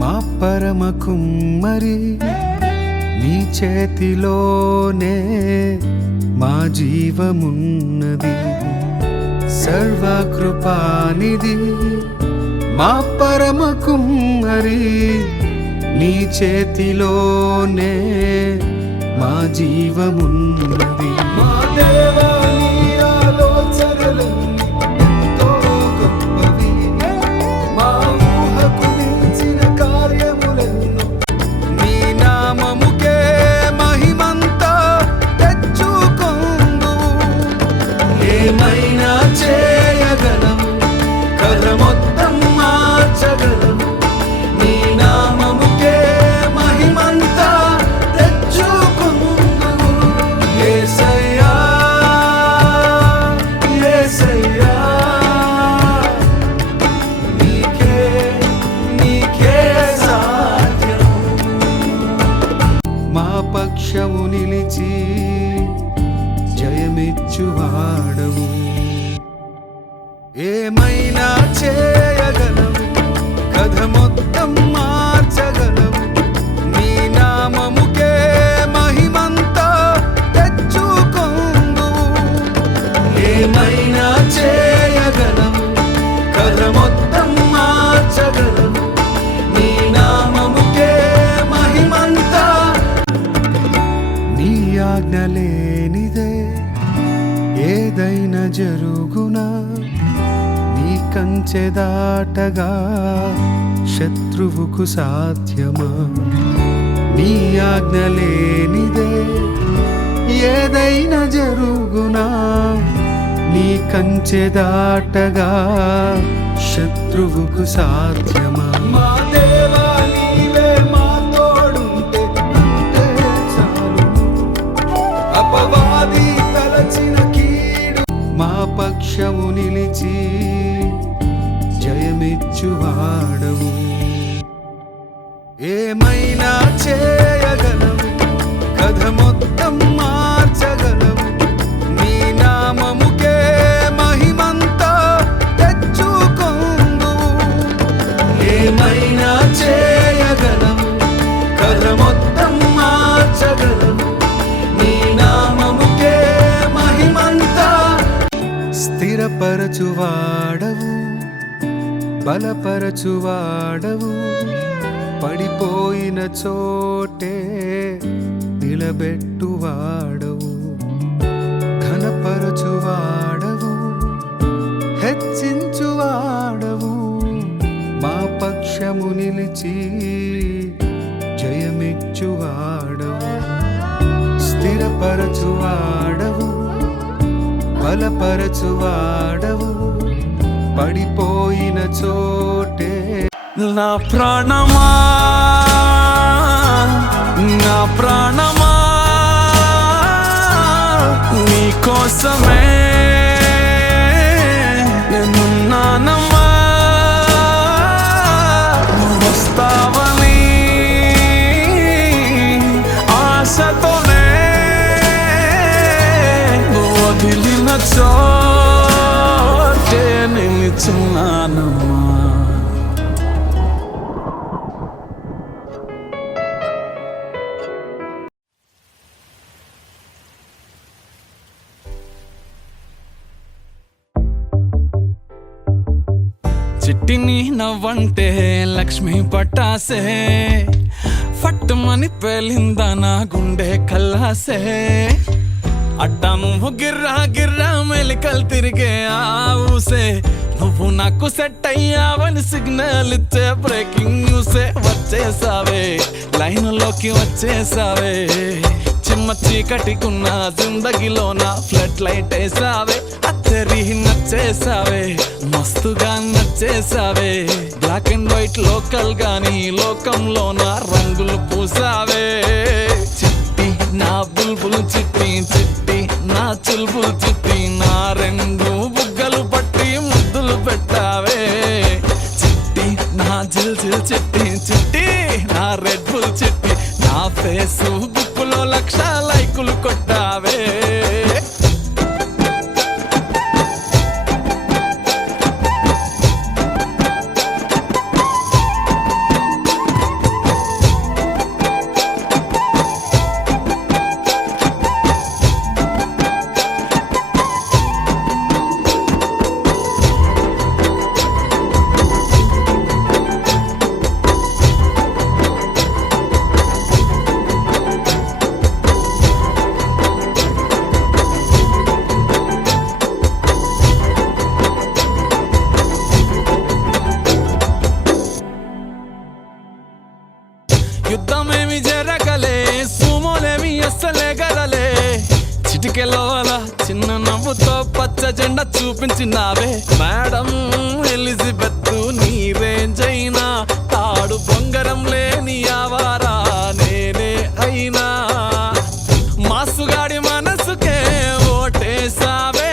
మా పరమ కుమ్మరి నీ చేతిలోనే మా జీవమున్నది. సర్వకృపానిధి మా పరమ కుమ్మరి నీ చేతిలోనే మా జీవమున్నది. మా దేవా నీ ఆలోచనలన్నీ ఎంతో గొప్పవి, మా ఊహకు మించిన కార్యములెన్నో. నీ నామముకే మహిమంతా తెచ్చుకొందు. ఏమైనా చేయగలము, కథ మొత్తం మార్చగలము. నీ నామముకే మహిమంతా తెచ్చుకొందు. యేసయ్యా యేసయ్యా నీకే నీకే సాధ్యము. మా పక్షము నిలిచి జయమిచ్చువాడవు. ఏమైనా చేయగలవు, కథ మొత్తం మార్చగలవు. నీ నామముకే మహిమంతా తెచ్చుకొందు. ఏమైనా చేయగలవు, కథ మొత్తం మార్చగలవు. నీ నామముకే మహిమంతా. నీ ఆజ్ఞ లేనిదే ఏదైనా జరుగునా, నీ కంచె దాటగా శత్రువుకు సాధ్యమా. నీ ఆజ్ఞ లేనిదే ఏదైనా జరుగునా, నీ కంచె దాటగా శత్రువుకు సాధ్యమా. మా దేవా నీవే మా తోడుంటే అంతే చాలును. అపవాది తలచిన కీడు మా పక్షము నిలిచి జయమిచ్చువాడవు. ఏమైనా చేయగలవు, కథ మొత్తం మార్చగలవు. నీ నామముకే మహిమంతా తెచ్చుకొందు. ఏమైనా చేయగలవు, కథ మొత్తం మార్చగలవు. నీ నామముకే మహిమంతా. స్థిరపరచువాడవు, బలపరచువాడవు. పడిపోయిన చోటే నిలబెట్టువాడవు. ఘనపరచువాడవు, హెచ్చించువాడవు. మా పక్షము నిలిచి జయమిచ్చువాడవు. స్థిరపరచువాడవు, బలపరచువాడవు. పడిపోయిన చోటే. నా ప్రాణమా నా ప్రాణమా నీ కోసమే నేనున్నానమ్మా. వస్తావని ఆశతోనే వదిలిన చోటే నిలిచున్నానమ్మా. చిట్టిని నవ్వంటే లక్ష్మీ పట్టాసే, ఫట్టుమని పేలిందా నా గుండె కల్లాసే. అట్టా నువ్వు గిర్రా గిర్రా మెలికలు తిరిగే ఆ ఊసే. నువ్వు నాకు సెట్ అయ్యావని సిగ్నల్ ఇచ్చే బ్రేకింగ్ న్యూసే. వచ్చేసావే లైన్లోకి వచ్చేసావే. చిమ్మ చీకటికున్న జిందగీలోన ఫ్లడ్ లైట్ వేసావే. అత్తరి నచ్చేసావే, మస్తుగా నచ్చేసావే. బ్లాక్ అండ్ వైట్ లోకల్ గాని లోకంలోన రంగులు పూసావే. చిట్టి నా బుల్బుల్ చిట్టి, చిట్టి నా చుల్బుల్ చిట్టి. నా రెండు బుగ్గలు పట్టి ముద్దులు పెట్టావే. చిట్టి నా జిల్ జిల్ చిట్టి, చిట్టి నా రెడ్ బుల్ చిట్టి. నా ఫేస్బుక్ లో 1,00,000 లైకులు కొట్టావే. యుద్ధమేమి జరగలే, సుమోలేమి అస్సలే గదలే. చిటికెలో అలా చిన్న నవ్వుతో పచ్చ జెండా చూపించినావే. మేడం ఎలిజబెత్ నీ రేంజ్ అయినా, తాడు బొంగరం లేని ఆవారా నేనే అయినా. మాసుగాడి మనసుకే ఓటేసావే,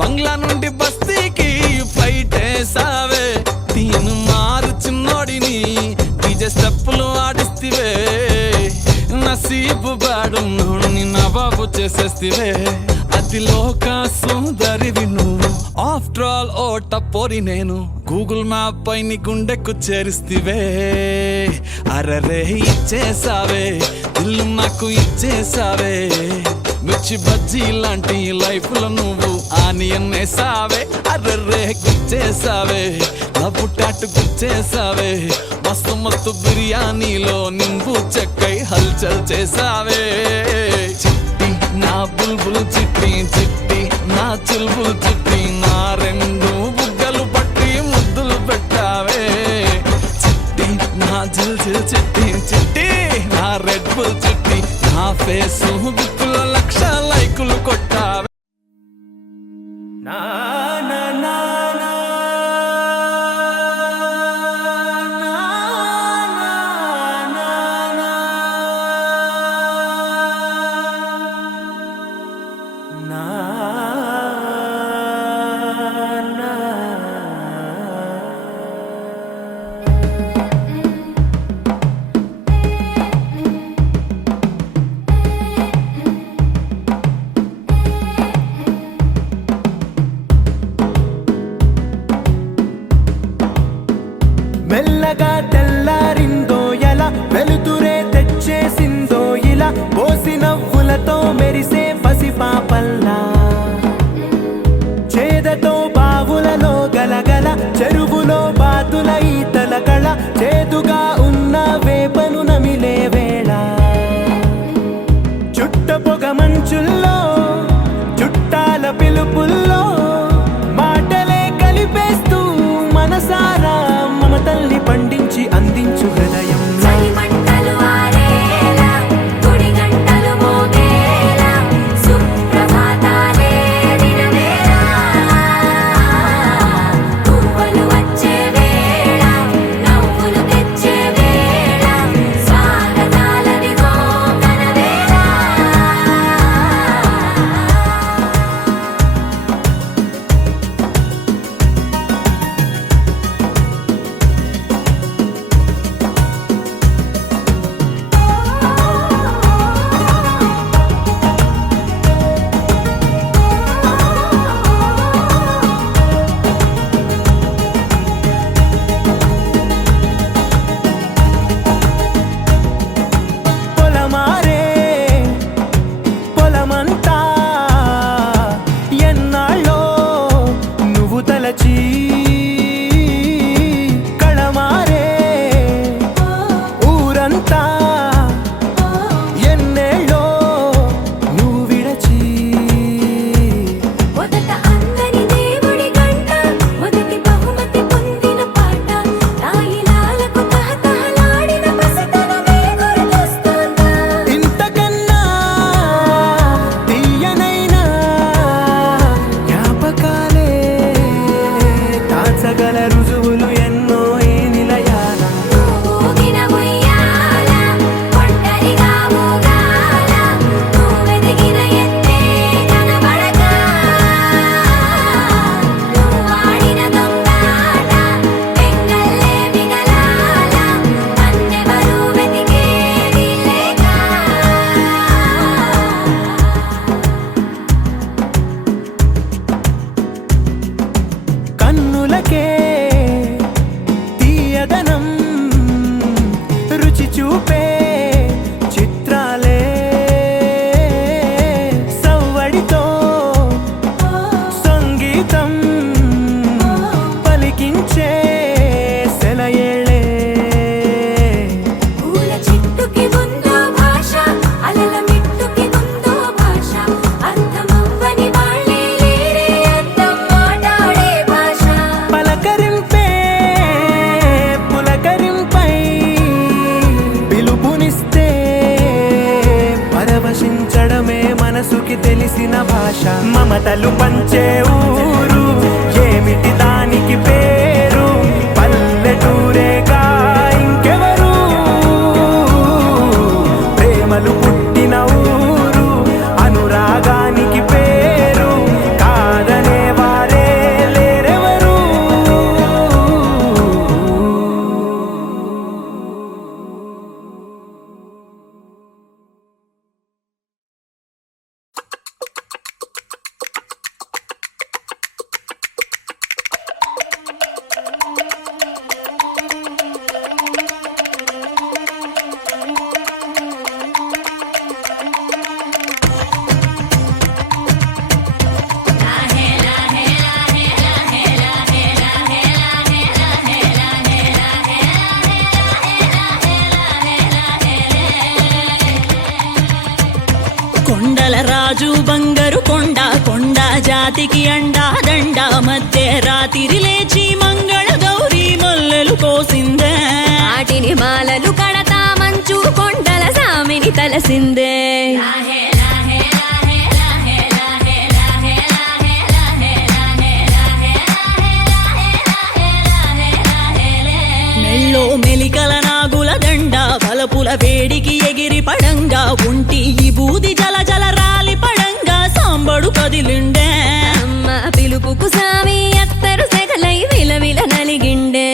బంగ్లా నుండి బస్తీకి ఫ్లైట్ వేసావే. దీని మారు చిన్నోడిని డీజే స్టెప్పులు ఆడిస్తివే. నసీబు బాడున్నోడిని నవాబు చేసేస్తివే. అది లోక సుందరివి నువ్వు, ఆఫ్టర్ ఆల్ ఓ టపోరి నేను. గూగుల్ మ్యాప్ పై నీ గుండెకు చేరిస్తివే. అరరే ఇచ్చేసావే, ఇల్లు నాకు ఇచ్చేసావే. మిర్చి బజ్జీ లాంటి లైఫ్ లో నువ్వు ఆనియన్ వేసావే. అర్రర్రే గుచ్చేసావే, లవ్వు టాటు గుచ్చేసావే. మస్తు మస్తు బిర్యానీలో నింబు చెక్కై హల్చల్ చేసావే. చిట్టి నా బుల్బుల్ చిట్టి, చిట్టి నా చుల్బుల్ చిట్టి, నా రెండు బుగ్గలు పట్టి ముద్దులు పెట్టావే. చిట్టి నా జిల్ జిల్ చిట్టి, చిట్టి నా రెడ్ బుల్ చిట్టి, నా ఫేసు బుక్కులో 1,00,000 లైకులు కొట్టావే. మెల్లగా తెల్లారిందో ఎలా, వెలుతురే తెచ్చేసిందో ఇలా. పోసి నవ్వులతో మెరిసే పసిపాపల్లా, చేదతో బావులలో గలగల, చెరువులో బాతుల ఈతల కళ. చేదుగా ఉన్న వేపను నమిలే వేళ, చుట్ట పొగ మంచుల్లో చుట్టాల పిలుపుల్లో, మాటలే కలిపేస్తూ మనసారా మమతల్ని పండించి అందించు హృదయం. చలి మంటలు ఆరేలా, గుడి గంటలు మోగేలా, రాజు బంగారు కొండ కొండ జాతికి అండా దండ మధ్య రాత్రి లేచి మంగళ గౌరీ మల్లెలు కోసిందే వాటిని మాలలు కడతా మంచు కొండల సామిని తలసిందే మెల్లో మెలికల నాగుల దండ బలపుల వేడికి ఎగిరి పడంగా ఉంటి ఈ బూది జల జల రాలి పడంగా సాంబడు కదిలిండే అమ్మ పిలుపుకు సామి అత్తరు సెగలై విలవిల నలిగిండే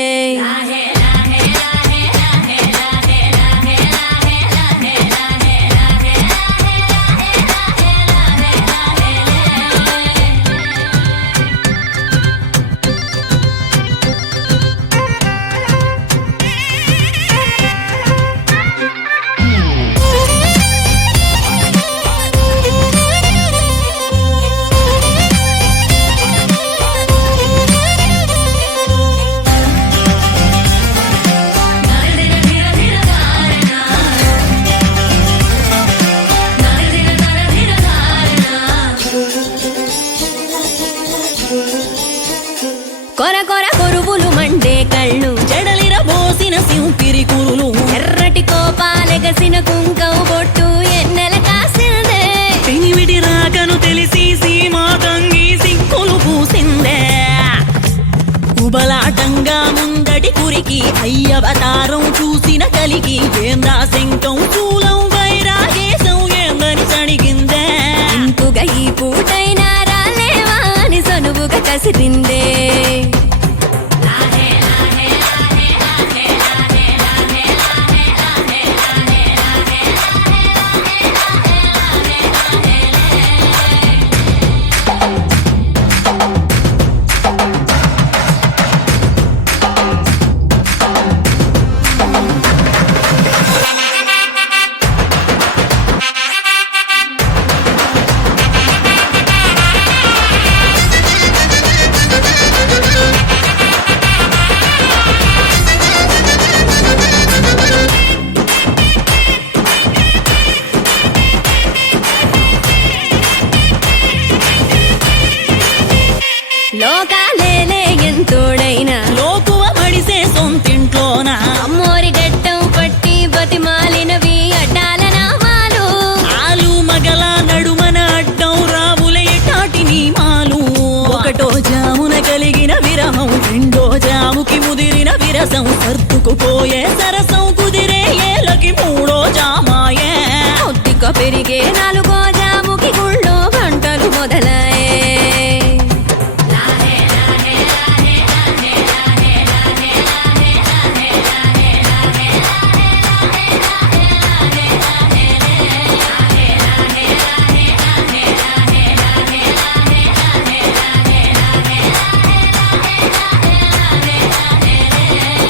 కొర కొర కొరువులు మండే కళ్ళు జడలిర బోసిన సింపిరి కురులు ఎర్రటి కోపాలెగసిన కుంకం బొట్టు ఎన్నెల కాసిందే పెనివిడి రాకను తెలిసి సీమా తంగి సిక్కులు పూసిందే ఉబలాటంగా ముందటి కురికి అయ్యవతారం చూసిన కలిగి ఏందా శంకం చూలం వైరాగేశం ఏందని సడిగిందే ఇంపుగా ఈ పూటైనా రాలేవా అని సనువుగా కసిరిందే లోకాలేలే ఎంతోడైనా లోకువ మడిసే సొంతింట్లోన అమ్మోరి గట్టం పట్టి బతిమాలినవి అడ్డాల నామాలు ఆలు మగల నడుమన అడ్డం రావులే టాటి నీమాలు ఒకటో జామున కలిగిన విరహం రెండో జాముకి ముదిరిన విరసం సర్దుకుపోయే సరసం కుదిరే ఏలకి మూడో జామాయే కొద్దిగా పెరిగే నాలుగో జాముకి గుళ్ళో గంటలు మొదలయ్యే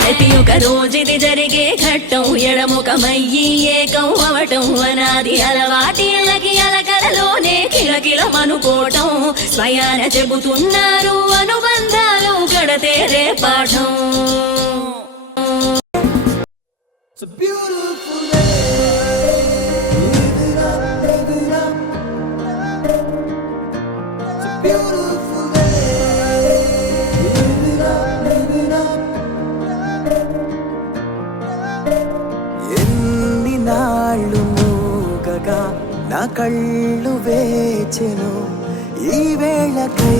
ప్రతి ఒక రోజుది జరిగే ఘట్టం ఎడముఖమయ్యి ఏకం అవటం అనాది అలవాటిలకి అలకలలోనే కిలకిలమనుకోవటం స్వయాన చెబుతున్నారు అనుబంధాలు గడతేరే పాఠం ఎన్ని నాళ్ళు మూగగా నా కళ్ళు వేచెను ఈ వేళకై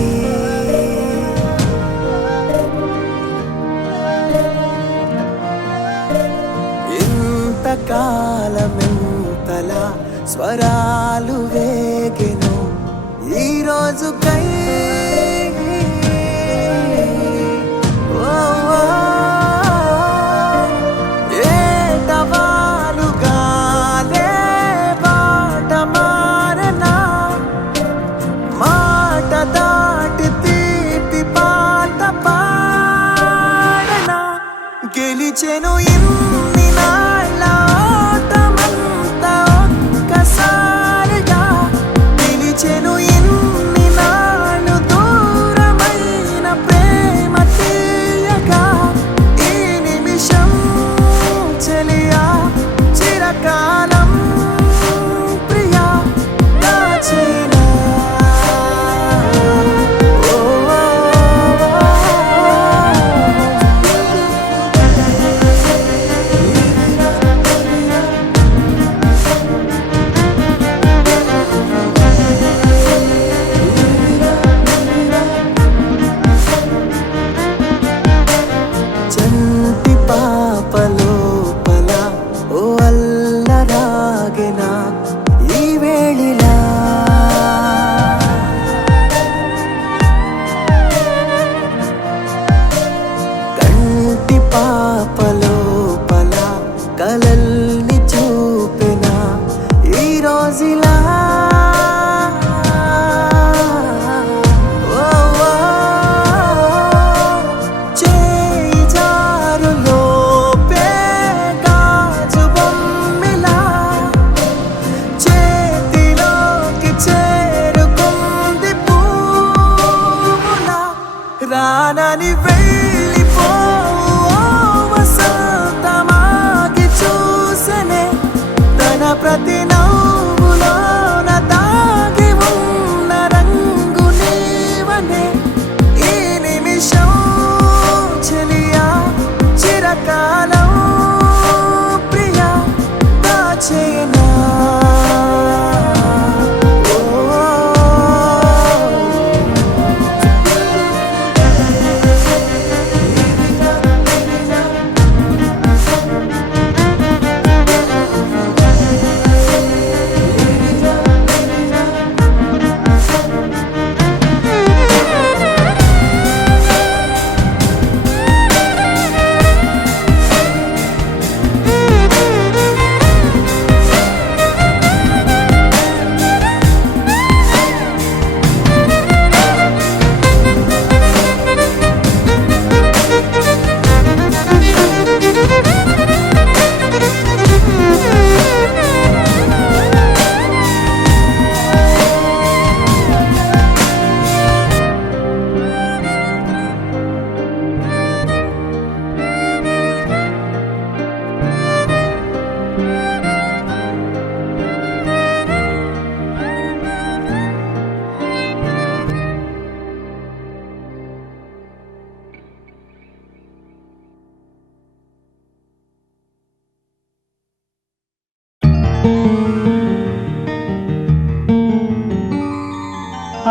ఇంతకాలమెంతలా స్వరాలు వేగెను ఈ రోజుకై గెలిచెను ఇన్ని నాళ్ళ ఓటమంతా ఒక్కసారిగా గెలిచెను ఇన్ని నాళ్ళ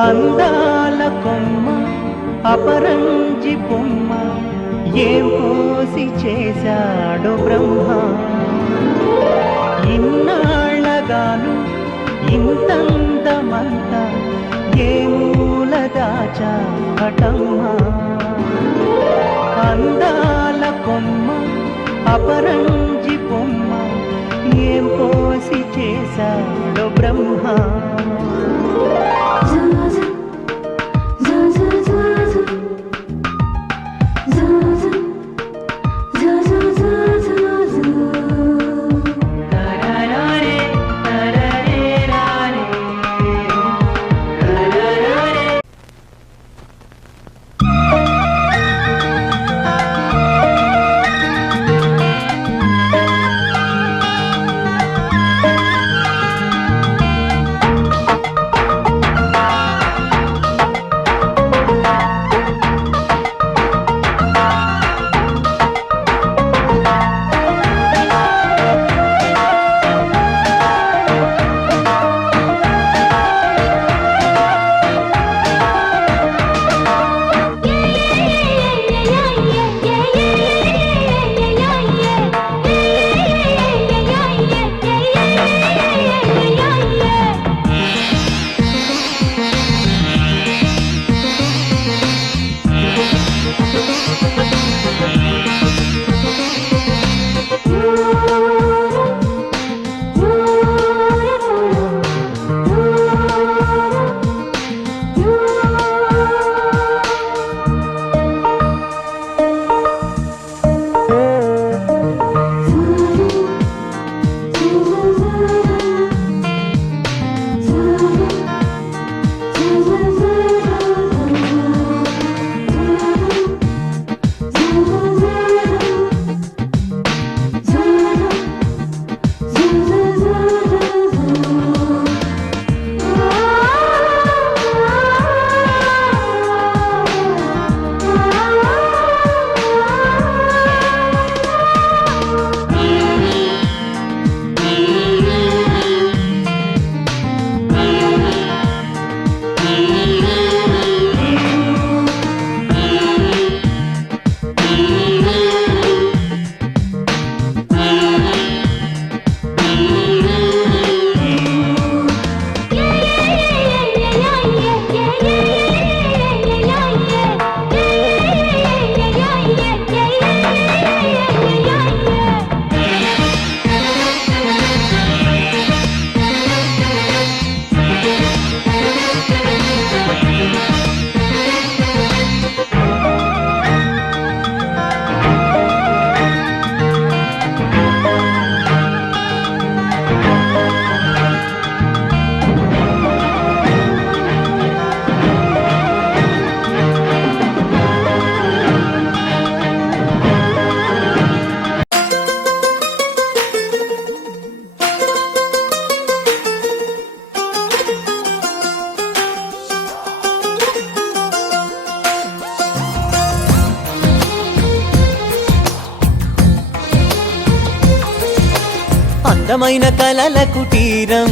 అందాల కొమ్మ అపరంజి బొమ్మ ఏం పోసి చేశాడు బ్రహ్మ ఇన్నాళ్ళగాను ఇంతంతమంత ఏ మూల దాచాటమ్మ అందాల కొమ్మ అపరంజి బొమ్మ ఏం పోసి చేశాడు బ్రహ్మ అందమైన కలల కుటీరం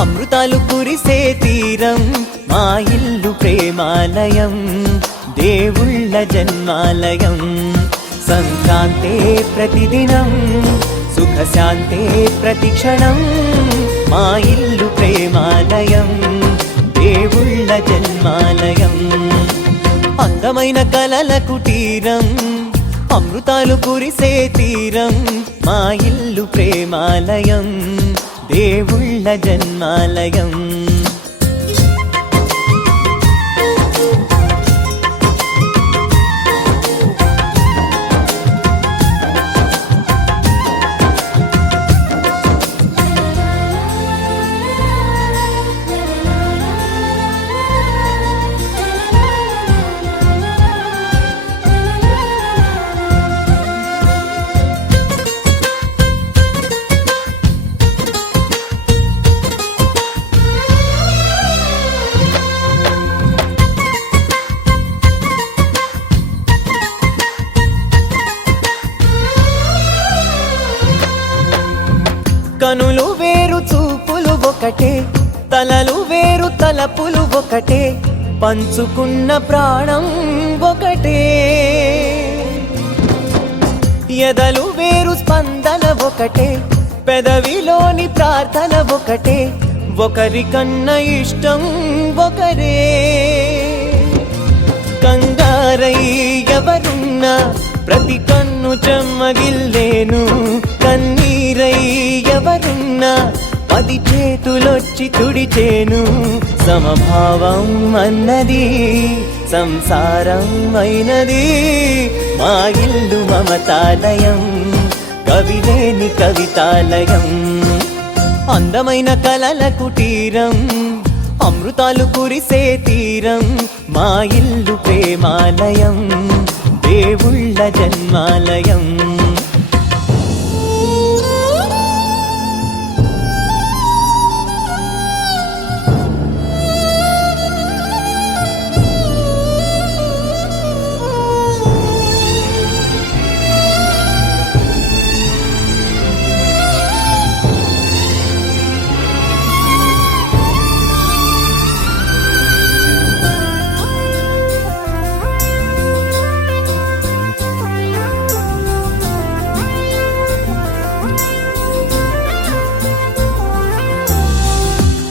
అమృతాలు కురిసే తీరం మా ఇల్లు ప్రేమాలయం దేవుళ్ళ జన్మాలయం సంక్రాంతే ప్రతిదినం సుఖశాంతే ప్రతిక్షణం మా ఇల్లు ప్రేమాలయం దేవుళ్ళ జన్మాలయం అందమైన కలల కుటీరం అమృతాలు కురిసే తీరం మా ఇల్లు ప్రేమాలయం దేవుళ్ళ జన్మాలయం కనులు వేరు చూపులు ఒకటే తలలు వేరు తలపులు ఒకటే, పంచుకున్న ప్రాణం ఒకటే. ఎదలు వేరు స్పందన ఒకటే, పెదవిలోని ప్రార్థన ఒకటే, ఒకరికన్నా ఇష్టం ఒకరే. కంగారై ఎవరున్నా ప్రతి కన్ను చెమ్మగిల్లేను, కన్నీరై ఎవరున్నా 10 చేతులొచ్చి తుడిచేను. సమభావం అన్నది సంసారం అయినది, మా ఇల్లు మమతాలయం, కవిలేని కవితాలయం. అందమైన కలల కుటీరం, అమృతాలు కురిసే తీరం, మా ఇల్లు ప్రేమాలయం, దేవుళ్ళ జన్మాలయం.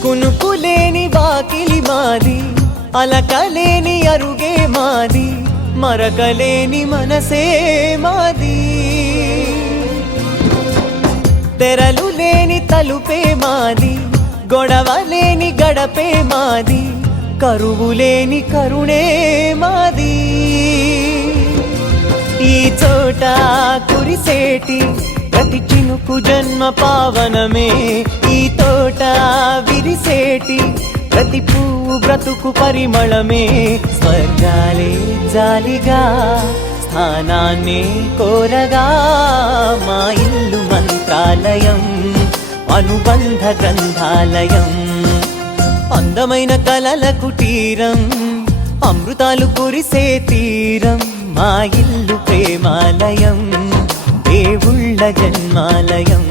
కునుకులేని వాకిలి మాది, అలకలేని అరుగే మాది, మరకలేని మనసే మాది. తెరలు లేని తలుపే మాది, గొడవ లేని గడపే మాది, కరువు లేని కరుణే మాది. ఈ చోట కురిసేటి ప్రతి చినుకు జన్మ పావనమే, ఈ తోట విరిసేటి ప్రతి పువ్వు బ్రతుకు పరిమళమే. స్వర్గాలే జాలిగా స్థానాన్ని కోరగా, మా ఇల్లు మంత్రాలయం, అనుబంధ గ్రంథాలయం. అందమైన కలల కుటీరం, అమృతాలు కురిసే తీరం, మా ఇల్లు ప్రేమాలయం, దేవుళ్ళ జన్మాలయం.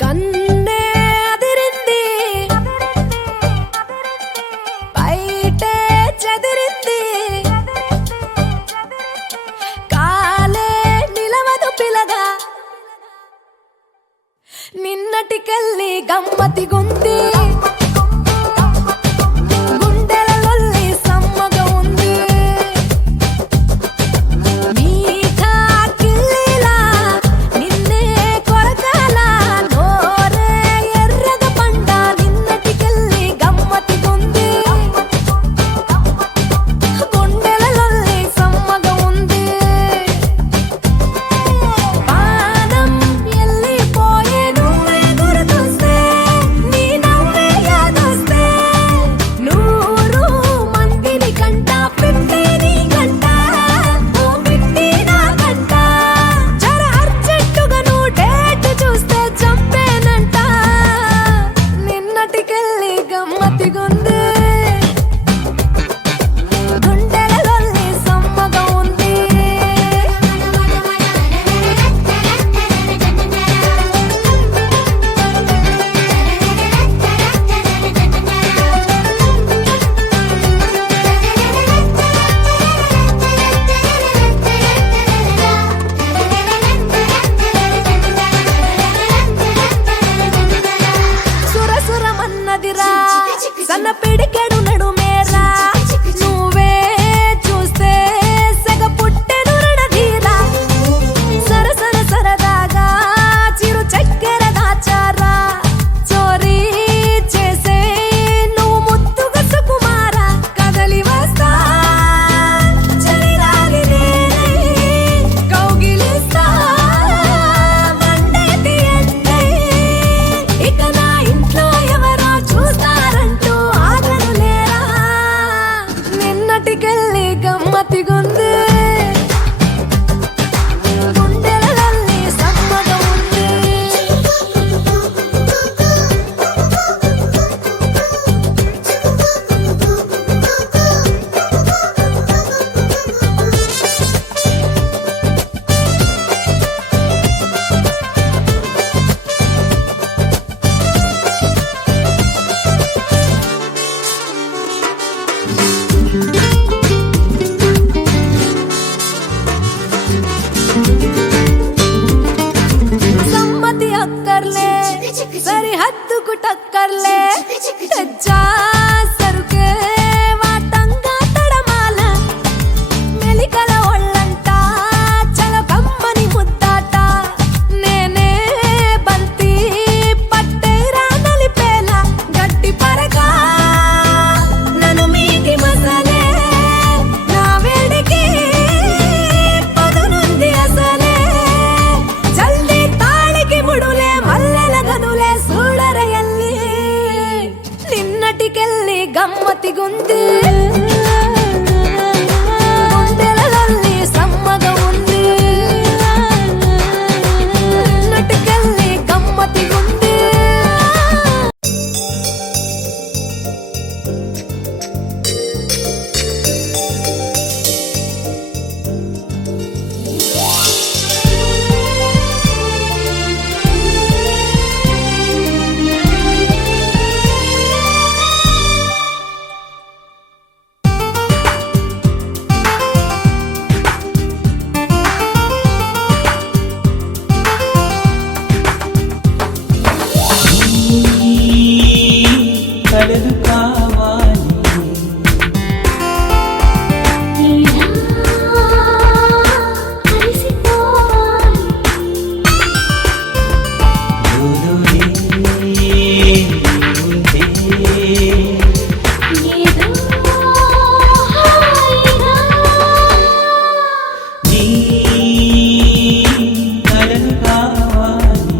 కన్నే అదిరింది, బయటే చెదిరింది, కాలే నిలవదు పిలగా, నిన్నటికెళ్ళి గమ్మతి గుంది, గుండెలలొల్లి సమ్మగా ఉంది. మీఠా కిల్లీలా నిన్నే కొరకాలా, నోరే ఎర్రగ పండ, నిన్నటికెళ్ళి గమ్మతి గుంది, గుండెలలొల్లి సమ్మగా ఉంది. పానం ఎల్లిపోయే నువ్వే గుర్తొస్తే, నీ నవ్వే యాదొస్తే, 100 మందిని కంట పిట్టి నీ కంట, ఓ పిట్టి నా కంట. జర అర్జెంటుగా నువ్వు డేట్ చూస్తే చంపేనంట, నిన్నటికెళ్ళి గమ్మతిగుంది, గుండెలలొల్లి సమ్మగా ఉంది. సురసురమన్నదిరా సన్న పిడికెడు నడుమేరా, నువ్వే చూస్తే సెగ పుట్టెను రణధీరా. సరసర సరదాగా చిరు చక్కెర దాచారా, చోరీ చేసే నువ్వు ముద్దుగా సుకుమారా. కదలి వస్తా చలిరాలి నేనై, కౌగిలిస్తా మండేటి ఎండై. ఇక నా ఇంట్లో ఎవరో చూస్తారంటూ ఆగను మనకు టక్కర్లే తెచ్చా సరుకే వాటంగా తడమాల మెలికల ఒళ్ళంట చలకమ్మని ముద్దాట నేనే బంతి పట్టేరా నలిపేల గట్టి పరగా నన్ను మీకి మసలే నా వేడికి పదునుంది అసలే జల్దీ తాళికి ముడులే మల్లెల గదులే సూడరయల్లి నిన్నటికెళ్ళి గమ్మతిగుంది గుండెలలల్లి సమ్మగా ఉంది నిన్నటికెళ్ళి గమ్మతిగుంది కలలు కావాలి కలలు కావాలి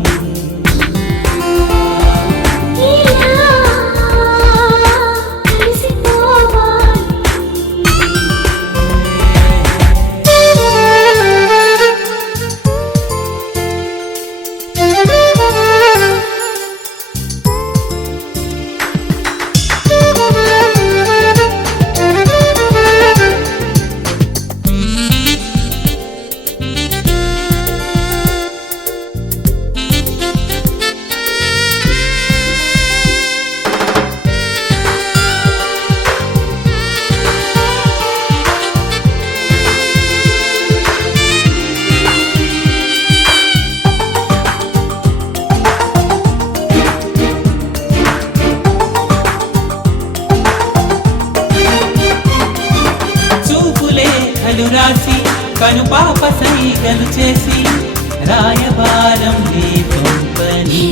చూపులే కలు రాసి కను పాప సైగలు చేసి రాయబారం నీ పంపని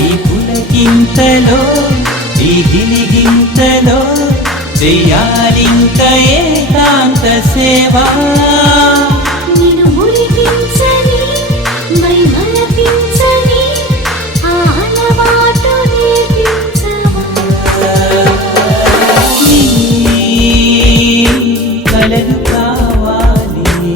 ఈ పులకింతలో ఈ గిలిగింతలో చెయ్యాలింక ఏకాంత సేవా కలలు కావాలి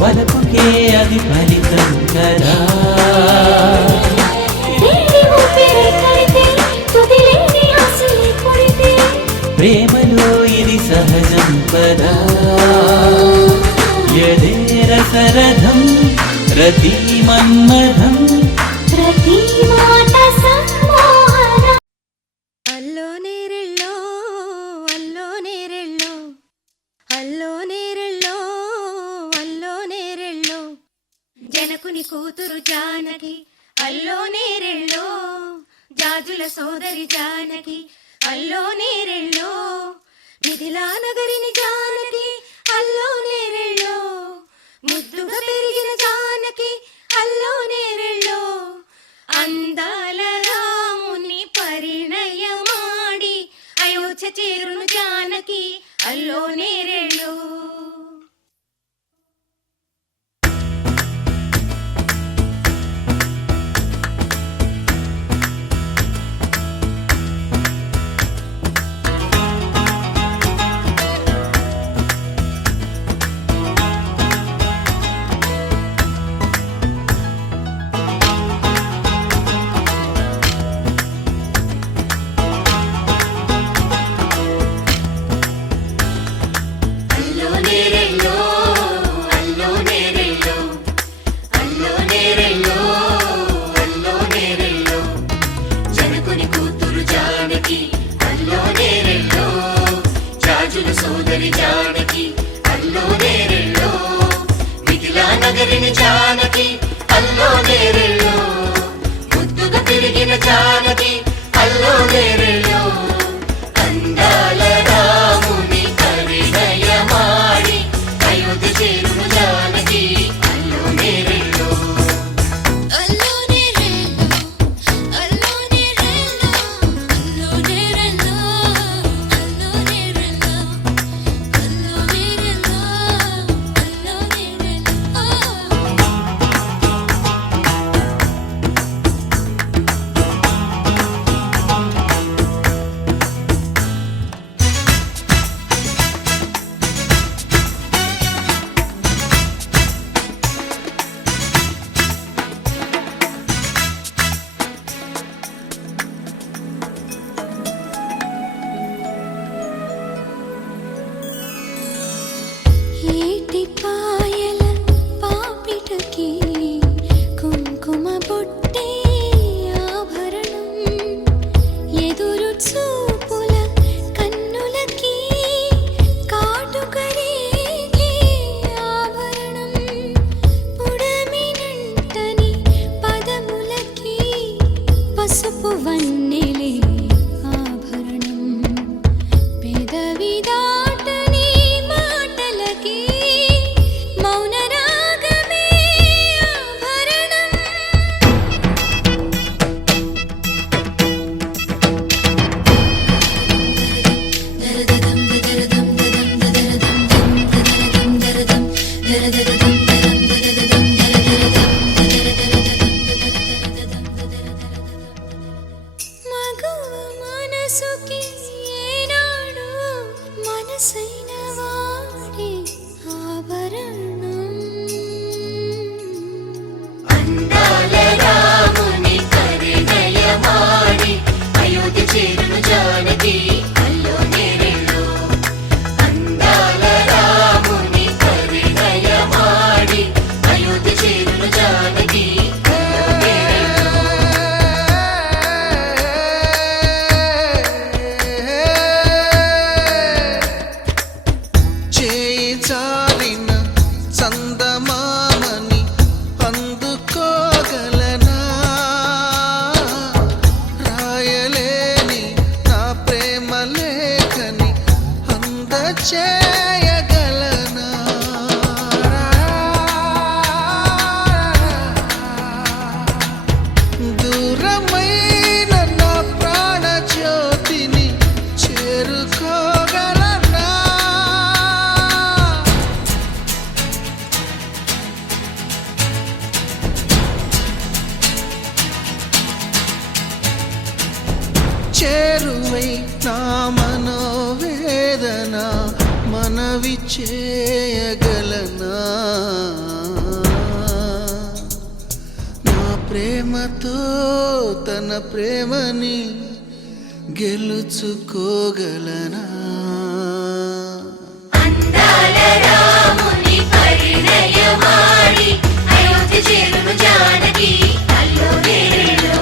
వలపుకే అది ఫలితం కదా ప్రేమలో ఇది సహజం పదా యదే రసరథం ప్రతి మన్మథం ప్రతి మాట సమ్మోహన అల్లో నేరెళ్ళో అల్లో నేరెళ్ళో అల్లో నేరెళ్ళో అల్లో నేరెళ్ళో జనకుని కూతురు జానకి అల్లో నేరెళ్ళో జాజుల సోదరి జానకి అల్లో నేరెళ్ళో మిథిలా నగరిని జానకి అల్లో నేరెళ్ళో ముద్దుగా పెరిగిన జానకి అల్లో నేరెళ్ళో అందాల రాముని పరిణయమాడి అయోధ్య చేరును జానకి అల్లో నేరెళ్ళో. సోదరి జానకి అల్లో నేరెళ్ళో మిథిలా నగరిని జానకి అల్లో నేరెళ్ళో ముద్దుగా పెరిగిన జానకి అల్లో నేరెళ్ళో అందాల రాముని పరిణయమాడి అయోధ్య చేరును జానకి అల్లో నేరెళ్ళో. అల్లో నేరెళ్ళో అల్లో నేరెళ్ళో అల్లో నేరెళ్ళో అల్లో నేరెళ్ళో అల్లో నేరెళ్ళో అల్లో నేరెళ్ళో. ఏటి పాయల పాపిటకి కుంకుమ బొట్టే ఆభరణం ఎదురు చూపుల కన్నులకి కాటుకరేగే ఆభరణం పుడమినంటని పదములకి పసుపు వన్నెలే ఆభరణం పెదవి దాటని మాటలకి మౌన రాగమే ఆభరణం. మగువ మనసుకి ఏనాడు మనసైన వాడే ఆభరణం. అందాల రాముని పరిణయమాడి అయోధ్య చేరును జానకి అల్లో నేరెళ్ళో అందాల రాముని పరిణయమాడి అయోధ్య చేరును జానకి అల్లో నేరెళ్ళో. చేయి చాలిన చందమామని అందుకోగలనా రాయలేని నా ప్రేమ లేఖని అందచేయగలనా దూరమైన నా ప్రాణ జ్యోతిని చేరుకోగలనా చేరువై నా మనోవేదన మనవి చేయగలనా నా ప్రేమతో తన ప్రేమని గెలుచుకోగలనా అందాల రాముని పరిణయమాడి అయోధ్య చేరును జానకి అల్లో నేరెళ్ళో.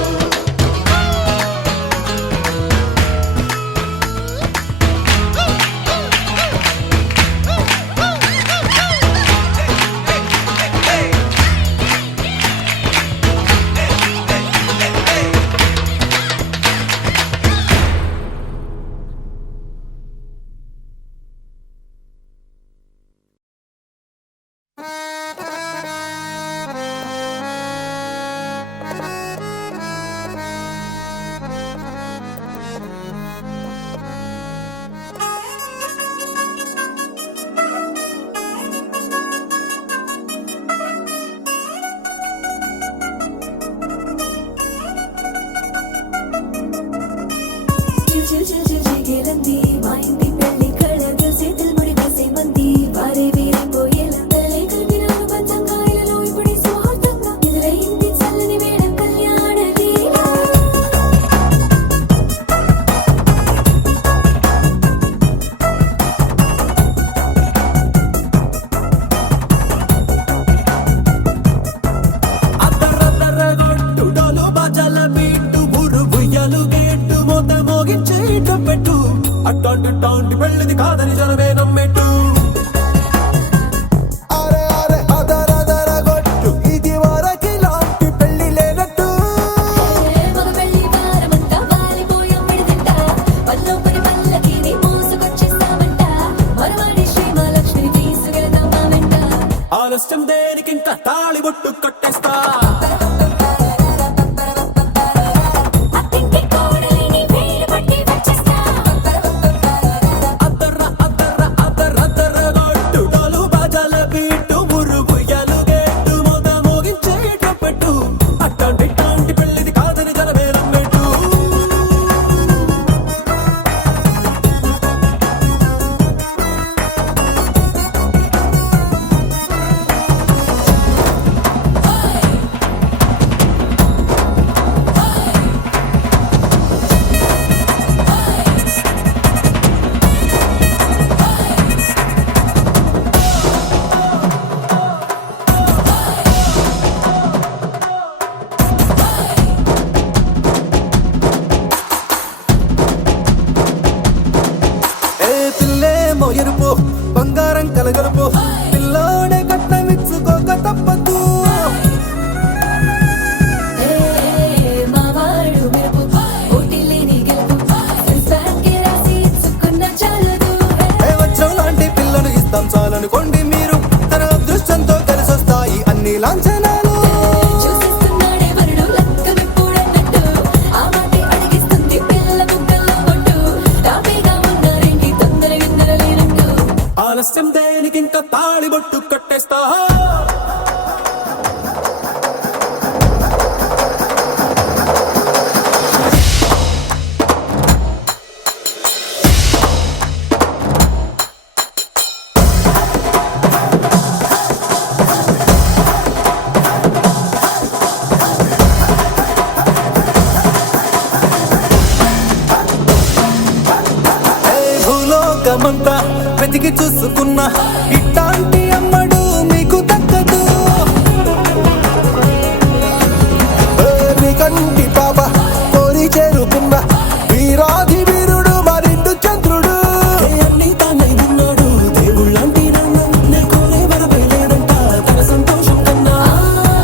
ఆలస్యం దేనికి ఇంకా తాళి బొట్టు కట్టేస్తా అత్తింటి కోడలిని వేలు పట్టి వచ్చేస్తా అద్దర్ర అద్దర్ర అద్దర్ర అద్దర్ర గొట్టు డోలు బాజాల బీటు మురుగు ఎలుగెట్టు మొద మోగించే ట్రంపెట్టు అట్టాంటి ఇట్టాంటి పెళ్ళిది కాదని జనమేరం పెట్టు పిల్లేమో ఎరుపు బంగారం కలగలుపు పిల్లోడే కట్టమిచ్చుకోక తప్పదు మావాడు మెరుపు ఓటిల్లేని గెలుపు సెన్సార్కి రాసి ఇచ్చుకున్న చాలదు వచ్చం లాంటి పిల్లను ఇస్తాం చాలనుకోండి మీరు తన అదృష్టంతో కలిసొస్తాయి అన్ని లాంఛనాలు చూసేస్తున్నాడే వరుడు లెక్క విప్పుడన్నట్టు ఆ మాటే అడిగిస్తుంది పిల్ల బుగ్గల్లో కొట్టు తాపీగా ఉన్నారేంటి తొందర గిందర లేనట్టు ఆలస్యం దేనికి ఇంకా తాళి బొట్టు కట్టేస్తా భూలోకమంతా వెతికి చూసుకున్నా ఇట్లాంటి అమ్మడు మీకు దక్కదు కంటి పాప కోరి చేరుకున్న వీరాధి వీరుడు మరిండు చంద్రుడు అన్ని తానై ఉన్నాడు దేవుళ్ళంటి నన్ను కోరే వరపై లేడంట తన సంతోషం కన్నా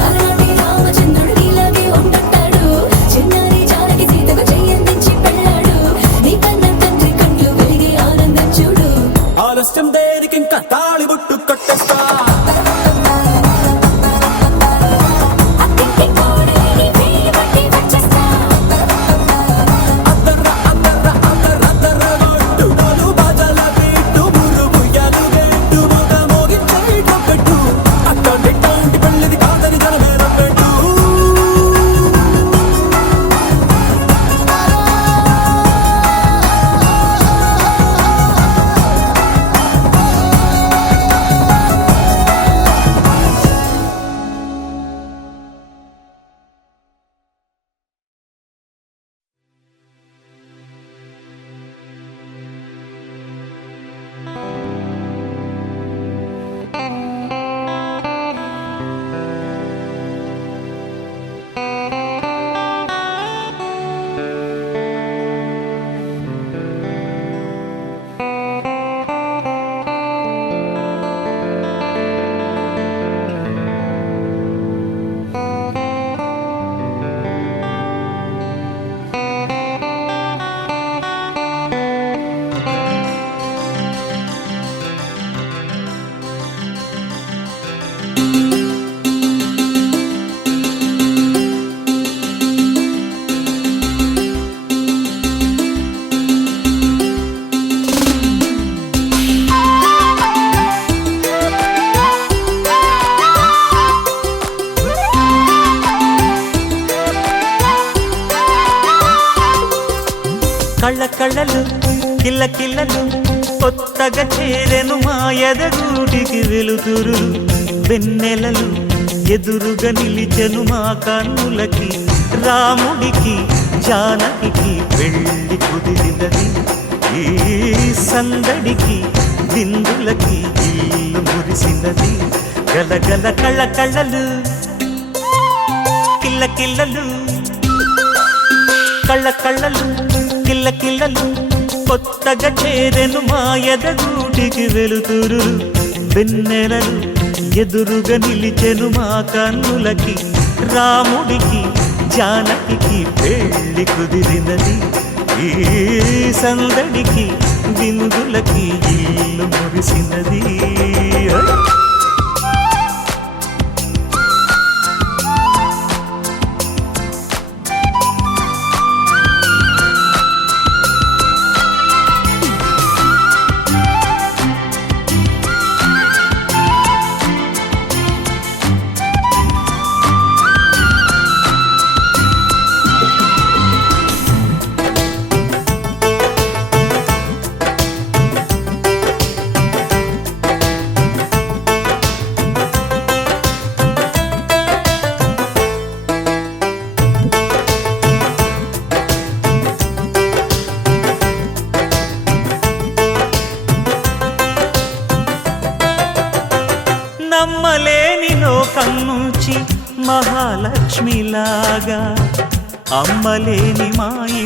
అలాంటి రామచంద్రుడు నీలాగే ఉంటుంటాడు చిన్నారి జానకి సీతకు చెయ్యందించి పెళ్ళాడు నీ కన్న తండ్రి కండ్లు వెలిగి ఆనందం చూడు ఆలస్యం దేనికి ఇంకా తాళి బొట్టు కట్టేస్తా అత్తింటి కోడలిని వేలు పట్టి వచ్చేస్తా అద్దర్ర అద్దర్ర అద్దర్ర అద్దర్ర గొట్టు డోలు బాజాల బీటు మురుగు ఎలుగెట్టు మొద మోగించే ట్రంపెట్టు అట్టాంటి ఇట్టాంటి పెళ్ళిది కాదని జనమేరం పెట్టు కళ్ళ కళ్ళలు కిల్ల కిల్లలు కొత్తగా చేరెను మా ఎదగూటికి వెలుతురు వెన్నెలలు ఎదురుగా నిలిచెను మా కన్నులకి రాముడికి జానకి పెళ్ళి కుదిరినది ఈ సందడికి విందులకి ఇల్లు మురిసినది గలగల కళ్ళ కళ్ళలు కిల్ల కిల్లలు కళ్ళ కళ్ళలు కిల్ల కిల్లలు కొత్తగా చేరెను మా ఎదగూటికి వెలుతురు వెన్నెలలు ఎదురుగా నిలిచెను మా కన్నులకి రాముడికి జానకి పెళ్ళి కుదిరినది ఈ సందడికి విందులకి ఇల్లు మురిసినది నమ్మలేని లోకం నుంచి మహాలక్ష్మిలాగా అమ్మలేని మా